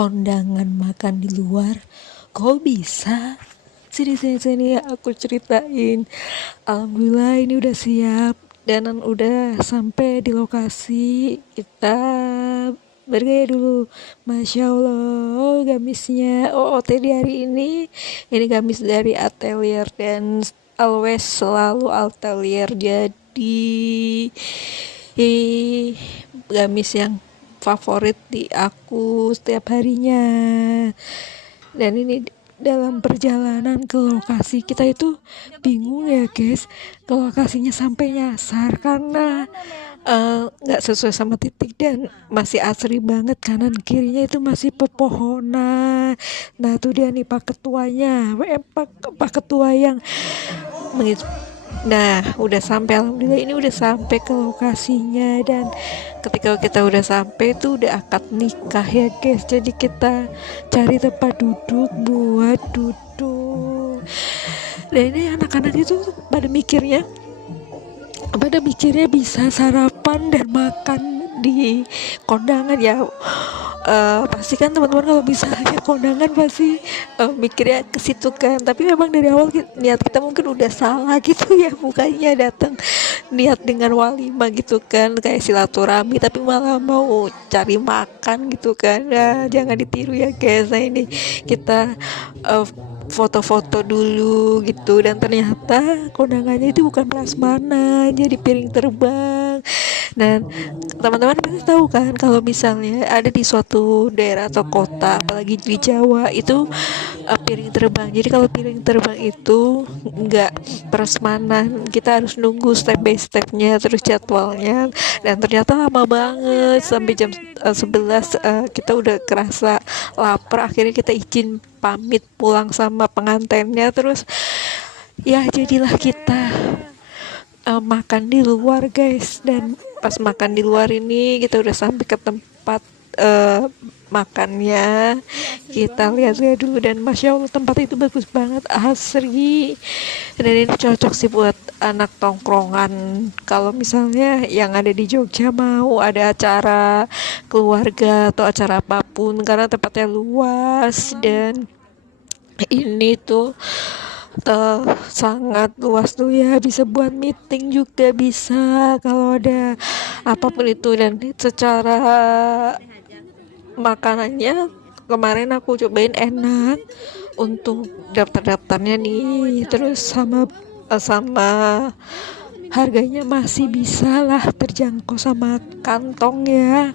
kondangan makan di luar. Kok bisa? Sini aku ceritain. Alhamdulillah ini udah siap dan udah sampai di lokasi. Kita bergaya dulu. Masya Allah, gamisnya OOTD hari ini gamis dari Atelier dan always selalu Atelier. Jadi gamis yang favorit di aku setiap harinya. Dan ini dalam perjalanan ke lokasi kita itu bingung ya guys, ke lokasinya sampai nyasar karena nggak sesuai sama titik dan masih asri banget, kanan kirinya itu masih pepohonan. Nah tuh dia nih pak ketuanya, pak ketua yang Nah, udah sampai, alhamdulillah ini udah sampai ke lokasinya. Dan ketika kita udah sampai itu udah akad nikah ya guys. Jadi kita cari tempat duduk buat duduk. Dan ini anak-anak itu pada mikirnya bisa sarapan dan makan di kondangan ya. Pasti kan teman-teman kalau misalnya kondangan pasti mikirnya ke situ kan, tapi memang dari awal niat kita mungkin udah salah gitu ya, bukannya datang niat dengan walimah gitu kan, kayak silaturahmi, tapi malah mau cari makan gitu kan. Nah, jangan ditiru ya guys. Nah ini kita foto-foto dulu gitu, dan ternyata kondangannya itu bukan prasmanan, jadi piring terbang. Dan teman-teman pasti tahu kan kalau misalnya ada di suatu daerah atau kota, apalagi di Jawa itu piring terbang. Jadi kalau piring terbang itu nggak prasmanan, kita harus nunggu step by stepnya, terus jadwalnya, dan ternyata lama banget sampai jam 11. Kita udah kerasa lapar, akhirnya kita izin pamit pulang sama pengantennya. Terus ya jadilah kita makan di luar guys. Dan pas makan di luar ini kita udah sampai ke tempat makannya. Kita lihat dulu, dan masya Allah tempat itu bagus banget, asri. Dan ini cocok sih buat anak tongkrongan kalau misalnya yang ada di Jogja mau ada acara keluarga atau acara apapun, karena tempatnya luas. Dan ini tuh sangat luas tuh ya, bisa buat meeting juga bisa kalau ada apapun itu. Dan secara makanannya kemarin aku cobain enak untuk daftarnya nih, terus sama harganya masih bisa lah terjangkau sama kantong ya,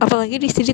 apalagi di sini